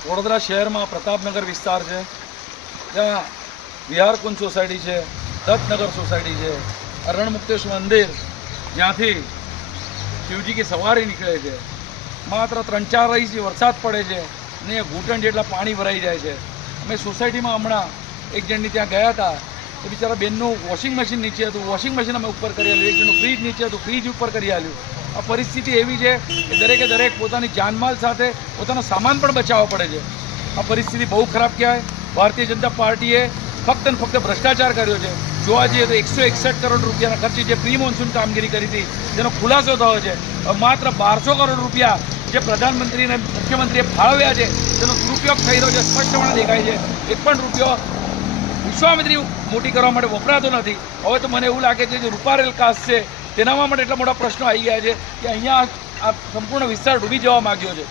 વડોદરા શહેરમાં પ્રતાપનગર વિસ્તાર છે, ત્યાં વિહારકુંજ સોસાયટી છે, દત્તનગર સોસાયટી છે, અરણમુક્તેશ્વર મંદિર જ્યાંથી શિવજી की સવારી નીકળે છે, માત્ર 3-4 ઇંચ વરસાદ પડે છે ને ઘૂંટણ જેટલા પાણી ભરાઈ જાય છે। અમે સોસાયટીમાં હમણાં એક જણની ત્યાં ગયા હતા, તો બિચારા બેનનું વોશિંગ મશીન નીચે હતું, વોશિંગ મશીન અમે ઉપર કરી આપ્યું, એક જણનું ફ્રીજ નીચે હતું, ફ્રીજ ઉપર કરી આપ્યું। આ પરિસ્થિતિ એવી છે કે દરેકે દરેક પોતાની જાનમાલ સાથે પોતાનો સામાન પણ બચાવવો પડે છે। આ પરિસ્થિતિ બહુ ખરાબ કહેવાય। ભારતીય જનતા પાર્ટીએ ફક્ત ને ફક્ત ભ્રષ્ટાચાર કર્યો છે। જોવા જઈએ તો 161 કરોડ રૂપિયાના ખર્ચે જે પ્રી મોન્સૂન કામગીરી કરી હતી જેનો ખુલાસો થયો છે। માત્ર 1200 કરોડ રૂપિયા જે પ્રધાનમંત્રી અને મુખ્યમંત્રીએ ફાળવ્યા છે તેનો દુરુપયોગ થઈ રહ્યો છે, સ્પષ્ટપણે દેખાય છે। એક પણ રૂપિયો વિશ્વામિત્રી મોટી કરવા માટે વપરાતો નથી। હવે તો મને એવું લાગે છે કે રૂપારેલ કાસ્ટ છે તેનામાં માટે એટલા મોટા પ્રશ્નો આવી ગયા છે કે અહીંયા આ સંપૂર્ણ વિસ્તાર ડૂબી જવા માંગ્યો છે।